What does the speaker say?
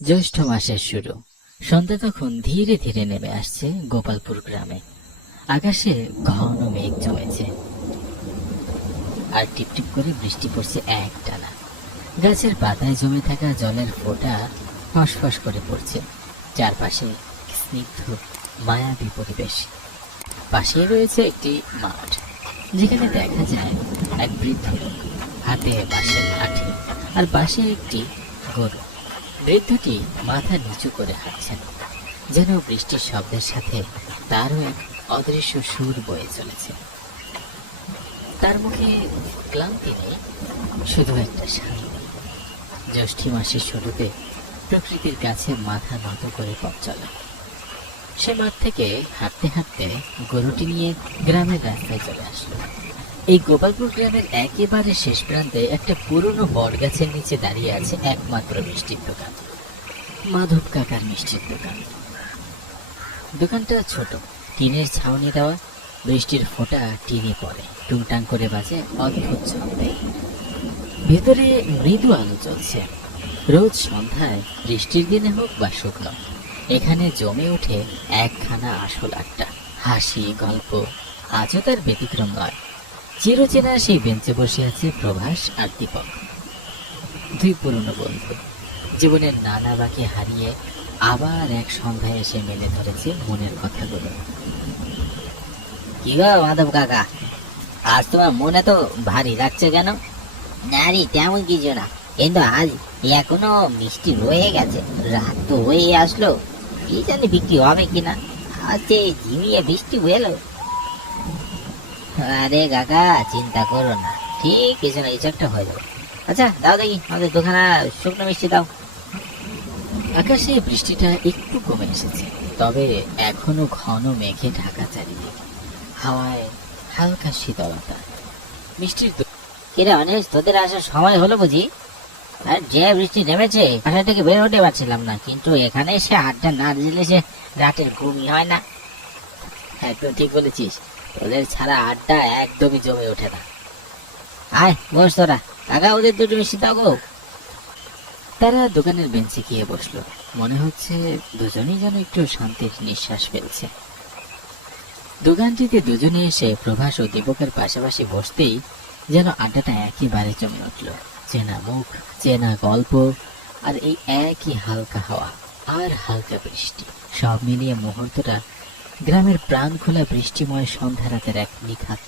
জ্যৈষ্ঠ মাসের শুরু। সন্ধ্যা তখন ধীরে ধীরে নেমে আসছে গোপালপুর গ্রামে। আকাশে ঘন মেঘ জমেছে আর টিপটিপ করে বৃষ্টি পড়ছে একটানা। গাছের পাতায় জমে থাকা জলের ফোঁটা ফসফস করে পড়ছে। চারপাশে স্নিগ্ধ মায়াবী পরিবেশ। পাশে রয়েছে একটি মাঠ, যেখানে দেখা যায় এক বৃদ্ধ লোক, হাতে বাঁশের লাঠি আর পাশে একটি গরু। বৃদ্ধটি মাথা নিচু করে হাঁটছেন, যেন বৃষ্টির শব্দের সাথে তারও এক অদৃশ্য সুর বয়ে চলেছে। তার মুখে ক্লান্তি নেই, শুধু একটা শান্তি। জ্যৈষ্ঠ মাসের শুরুতে প্রকৃতির কাছে মাথা নত করে পথ চলা। সে মাঠ থেকে হাঁটতে হাঁটতে গরুটি নিয়ে গ্রামের রাস্তায় চলে আসলো। এই গোপালপুর গ্রামের একেবারে শেষ প্রান্তে একটা পুরনো বট গাছের নিচে দাঁড়িয়ে আছে একমাত্র মিষ্টির দোকান, মাধব কাকার মিষ্টির দোকান। দোকানটা ছোট, টিনের ছাউনি দেওয়া। বৃষ্টির ফোঁটা টিনে পড়ে, টুংটাং করে বাজে অদ্ভুত ছন্দে। ভেতরে মৃদু আলো চলছে। রোজ সন্ধ্যায়, বৃষ্টির দিনে হোক বা শুকনো, এখানে জমে ওঠে একখানা আসল আড্ডা, হাসি গল্প। আজও তার ব্যতিক্রম নয়। চিরচেনা সেই বেঞ্চে বসে আছে প্রভাস আর দীপক, দুই পুরনো বন্ধু। জীবনের নানা বাঁকে হারিয়ে আবার এক সন্ধ্যায় এসে মেলে ধরেছে মনের কথাগুলো। কি গো মাধব কাকা, আজ তোমার মনে তো ভারী লাগছে কেন? না রে, তেমন কিছু না, কিন্তু আজ এখনো মিষ্টি রয়ে গেছে। রাত তো হয়ে আসলো, কি জানি বিক্রি হবে কিনা। আজ যে ঝিমিয়ে বৃষ্টি এলো। আরে কাকা, চিন্তা করো না, ঠিক কিছু না কিছু একটা হয়ে যাবে। আচ্ছা দাও দেখি, আমাদের দোকানে শুকনো মিষ্টি দাও। আকাশে বৃষ্টিটা একটু কমে এসেছে, তবে এখনো ঘন মেঘে ঢাকা চারিদিক। হাওয়ায় হালকা শীতলতা। মিষ্টির কিরে অনেক, তোদের আসার সময় হলো বুঝি? আর যে বৃষ্টি নেমেছে, বাসা থেকে বের হতে পারছিলাম না, কিন্তু এখানে এসে আড্ডা না দিলে সে রাতের ঘুমই হয় না। একদম ঠিক বলেছিস, ওদের ছাড়া আড্ডা একদমই জমে ওঠে না। আয় বস তোরা, কাকা ওদের দুটো মিষ্টি দাও গো। তারা দোকানের বেঞ্চে গিয়ে বসলো। মনে হচ্ছে দুজনেই যেন একটু শান্তির নিঃশ্বাস ফেলছে। দোকানটিতে দুজনে এসে প্রভাস ও দীপকের পাশাপাশি বসতেই যেন আড্ডাটা একেবারে জমে উঠল। চেনা মুখ, চেনা গল্প, আর এই একই হালকা হাওয়া আর হালকা বৃষ্টি, সব মিলিয়ে মুহূর্তটা গ্রামের প্রাণ খোলা বৃষ্টিময় সন্ধ্যা রাতের এক নিখাত